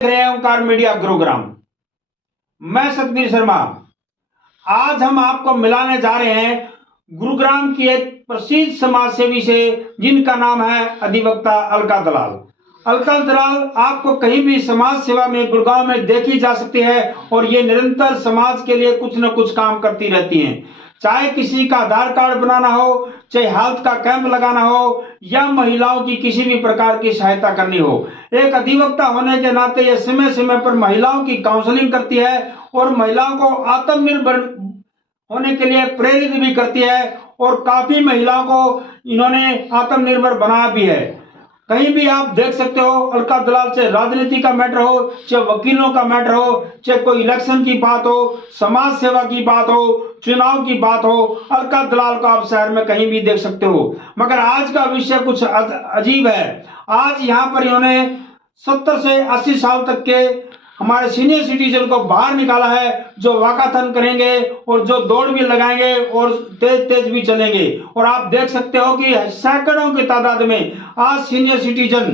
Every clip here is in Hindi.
देख रहे हैं ओंकार मीडिया गुरुग्राम। मैं सतबीर शर्मा। आज हम आपको मिलाने जा रहे हैं गुरुग्राम की एक प्रसिद्ध समाज सेवी से, जिनका नाम है अधिवक्ता अलका दलाल। अलका दलाल आपको कहीं भी समाज सेवा में गुरुग्राम में देखी जा सकती है और ये निरंतर समाज के लिए कुछ न कुछ काम करती रहती हैं। चाहे किसी का आधार कार्ड बनाना हो, चाहे हेल्थ का कैंप लगाना हो, या महिलाओं की किसी भी प्रकार की सहायता करनी हो, एक अधिवक्ता होने के नाते ये समय समय पर महिलाओं की काउंसलिंग करती है और महिलाओं को आत्मनिर्भर होने के लिए प्रेरित भी करती है और काफी महिलाओं को इन्होंने आत्मनिर्भर बनाया भी है। कहीं भी आप देख सकते हो अलका दलाल, चाहे राजनीति का मैटर हो, चाहे वकीलों का मैटर हो, चाहे कोई इलेक्शन की बात हो, समाज सेवा की बात हो, चुनाव की बात हो, अलका दलाल को आप शहर में कहीं भी देख सकते हो। मगर आज का विषय कुछ अजीब है। आज यहाँ पर इन्होंने 70 से 80 साल तक के हमारे सीनियर सिटीजन को बाहर निकाला है, जो वाकाथन करेंगे और जो दौड़ भी लगाएंगे और तेज तेज भी चलेंगे। और आप देख सकते हो कि सैकड़ों की तादाद में आज सीनियर सिटीजन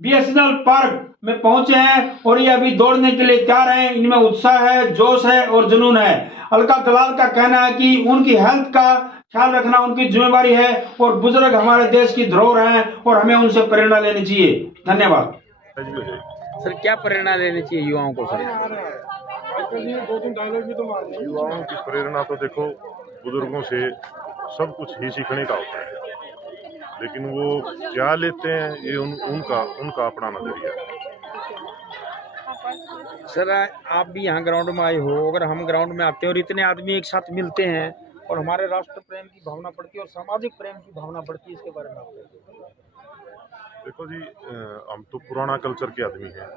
बीएसएनएल पार्क में पहुंचे हैं और ये अभी दौड़ने के लिए तैयार हैं। इनमें उत्साह है, जोश है और जुनून है। अलका दलाल का कहना है कि उनकी हेल्थ का ख्याल रखना उनकी जिम्मेवारी है और बुजुर्ग हमारे देश की धरोहर हैं और हमें उनसे प्रेरणा लेनी चाहिए। धन्यवाद। सर, क्या प्रेरणा लेनी चाहिए युवाओं को? सर, युवाओं की प्रेरणा तो देखो, बुजुर्गों से सब कुछ ही सीखने का होता है, लेकिन वो क्या लेते हैं ये उनका अपना नजरिया है। सर आप भी यहाँ ग्राउंड में आए हो, अगर हम ग्राउंड में आते हैं और इतने आदमी एक साथ मिलते हैं और हमारे राष्ट्र प्रेम की भावना बढ़ती है और सामाजिक प्रेम की भावना बढ़ती है, इसके बारे में आप देखो जी, हम तो पुराना कल्चर के आदमी हैं,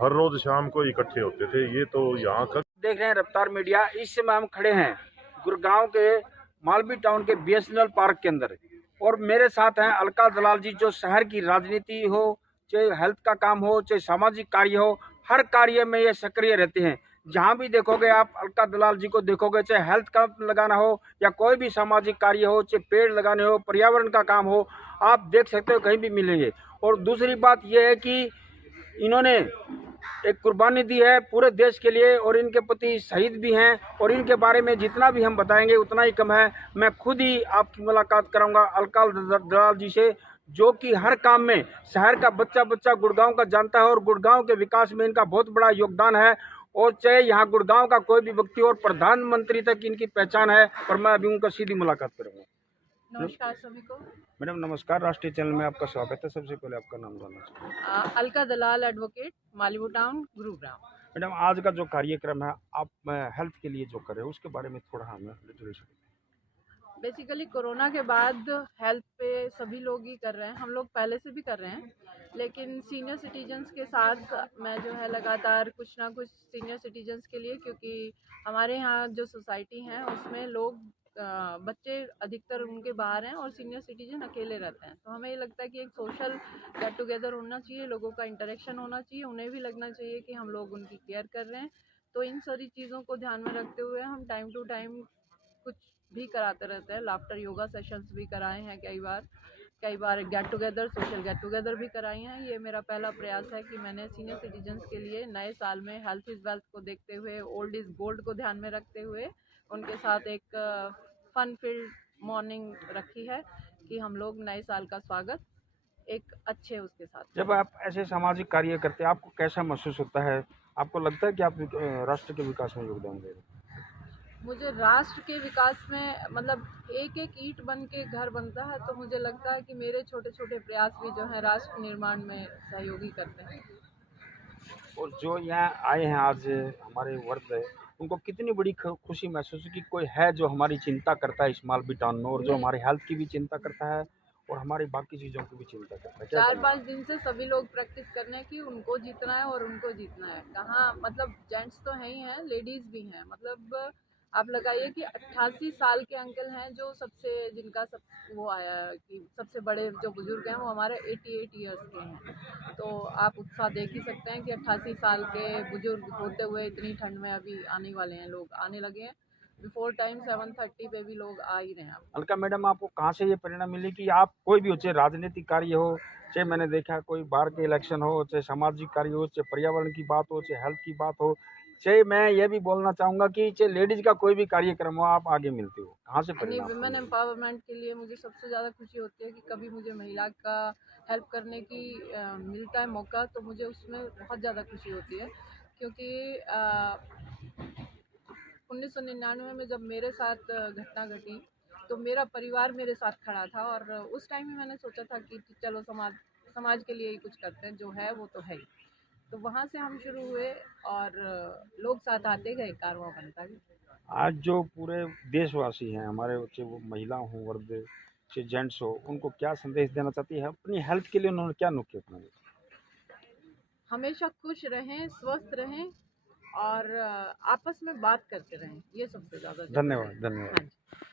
हर रोज शाम को इकट्ठे होते थे। ये तो यहाँ का देख रहे हैं रफ्तार मीडिया। इस समय हम खड़े हैं गुरुग्राम के मालवी टाउन के बीएसएनएल पार्क के अंदर और मेरे साथ हैं अलका दलाल जी, जो शहर की राजनीति हो, चाहे हेल्थ का काम हो, चाहे सामाजिक कार्य हो, हर कार्य में ये सक्रिय रहते हैं। जहाँ भी देखोगे आप अलका दलाल जी को देखोगे, चाहे हेल्थ कैंप लगाना हो या कोई भी सामाजिक कार्य हो, चाहे पेड़ लगाने हो, पर्यावरण का काम हो, आप देख सकते हो कहीं भी मिलेंगे। और दूसरी बात यह है कि इन्होंने एक कुर्बानी दी है पूरे देश के लिए और इनके पति शहीद भी हैं और इनके बारे में जितना भी हम बताएंगे उतना ही कम है। मैं खुद ही आपकी मुलाकात कराऊंगा अलका दलाल जी से, जो कि हर काम में शहर का बच्चा बच्चा गुड़गांव का जानता है और गुड़गांव के विकास में इनका बहुत बड़ा योगदान है। और चाहे यहाँ गुड़गांव का कोई भी व्यक्ति और प्रधानमंत्री तक इनकी पहचान है। और मैं अभी उनका सीधी मुलाकात करूँगा। नमस्कार सभी को। मैडम नमस्कार, राष्ट्रीय चैनल में आपका स्वागत है। सबसे पहले आपका नाम जानना चाहिए। Alka Dalal advocate, Malvi town, Gurugram. Madam, आज का जो कार्यक्रम है आप हेल्थ के लिए जो कर रहे हो उसके बारे में थोड़ा हमें डिटेल्स। बेसिकली कोरोना के बाद हेल्थ पे सभी लोग ही कर रहे हैं, हम लोग पहले से भी कर रहे हैं, लेकिन सीनियर सिटीजन्स के साथ मैं जो है लगातार कुछ ना कुछ सीनियर सिटीजन्स के लिए, क्योंकि हमारे यहाँ जो सोसाइटी हैं उसमें लोग बच्चे अधिकतर उनके बाहर हैं और सीनियर सिटीजन अकेले रहते हैं। तो हमें ये लगता है कि एक सोशल गेट टुगेदर होना चाहिए, लोगों का इंटरेक्शन होना चाहिए, उन्हें भी लगना चाहिए कि हम लोग उनकी केयर कर रहे हैं। तो इन सारी चीज़ों को ध्यान में रखते हुए हम टाइम टू टाइम कुछ भी कराते रहते हैं। लाफ्टर योगा सेशंस भी कराए हैं, कई बार get together, social get together भी कराई हैं। ये मेरा पहला प्रयास है कि मैंने सीनियर सिटीजन्स के लिए नए साल में हेल्थ इज़ वेल्थ को देखते हुए, ओल्ड इज़ गोल्ड को ध्यान में रखते हुए उनके साथ एक फन फील्ड मॉर्निंग रखी है कि हम लोग नए साल का स्वागत एक अच्छे उसके साथ। जब आप ऐसे सामाजिक कार्य करते हैं आपको कैसा महसूस होता है? आपको लगता है कि आप राष्ट्र के विकास में योगदान दे रहे हैं? मुझे राष्ट्र के विकास में, मतलब एक एक ईंट बन के घर बनता है, तो मुझे लगता है कि मेरे छोटे छोटे प्रयास भी जो है राष्ट्र निर्माण में सहयोगी करते हैं। और जो यहाँ आए हैं आज हमारे वर्ग है, उनको कितनी बड़ी खुशी महसूस है कि कोई है जो हमारी चिंता करता है इस मालवी टाउन में, और जो हमारे हेल्थ की भी चिंता करता है और हमारी बाकी चीज़ों की भी चिंता करता है। 4-5 दिन से सभी लोग प्रैक्टिस करने हैं कि उनको जीतना है और उनको जीतना है। कहाँ, मतलब जेंट्स तो हैं ही हैं, लेडीज़ भी हैं। मतलब आप लगाइए कि 88 साल के अंकल हैं जो जिनका वो आया कि सबसे बड़े जो बुजुर्ग हैं वो हमारे 88 ईयर्स के हैं। तो आप उत्साह देख ही सकते हैं कि 88 साल के बुजुर्ग होते हुए इतनी ठंड में अभी आने वाले हैं, लोग आने लगे हैं। बिफोर टाइम 7:30 पे भी लोग आ ही रहे हैं। अलका मैडम, आपको कहाँ से ये प्रेरणा मिली कि आप कोई भी हो, चाहे राजनीतिक कार्य हो, चाहे मैंने देखा कोई बाहर के इलेक्शन हो, चाहे सामाजिक कार्य हो, चाहे पर्यावरण की बात हो, चाहे हेल्थ की बात हो, चाहे मैं ये भी बोलना चाहूँगा कि चाहे लेडीज का कोई भी कार्यक्रम हो, आप आगे मिलते हो, कहाँ से यानी प्रेरणा आपको वुमेन मिली? एम्पावरमेंट के लिए मुझे सबसे ज़्यादा खुशी होती है कि कभी मुझे महिला का हेल्प करने की मिलता है मौका, तो मुझे उसमें बहुत ज़्यादा खुशी होती है। क्योंकि 1999 में जब मेरे साथ घटना घटी, तो मेरा परिवार मेरे साथ खड़ा था, और उस टाइम ही मैंने सोचा था कि चलो समाज के लिए ही कुछ करते हैं, जो है वो तो है ही। तो वहाँ से हम शुरू हुए, और लोग साथ आते गए, कारवां बनता गया। आज जो पूरे देशवासी हैं हमारे, चाहे वो महिला हो, वर्ग, चाहे जेंट्स हो, उनको क्या संदेश देना चाहती है? अपनी हेल्थ के लिए उन्होंने क्या नुस्खे अपनाए? हमेशा खुश रहें, स्वस्थ रहें, और आपस में बात करते रहें, ये सबसे ज़्यादा ज़रूरी है। धन्यवाद, धन्यवाद। हाँ जी।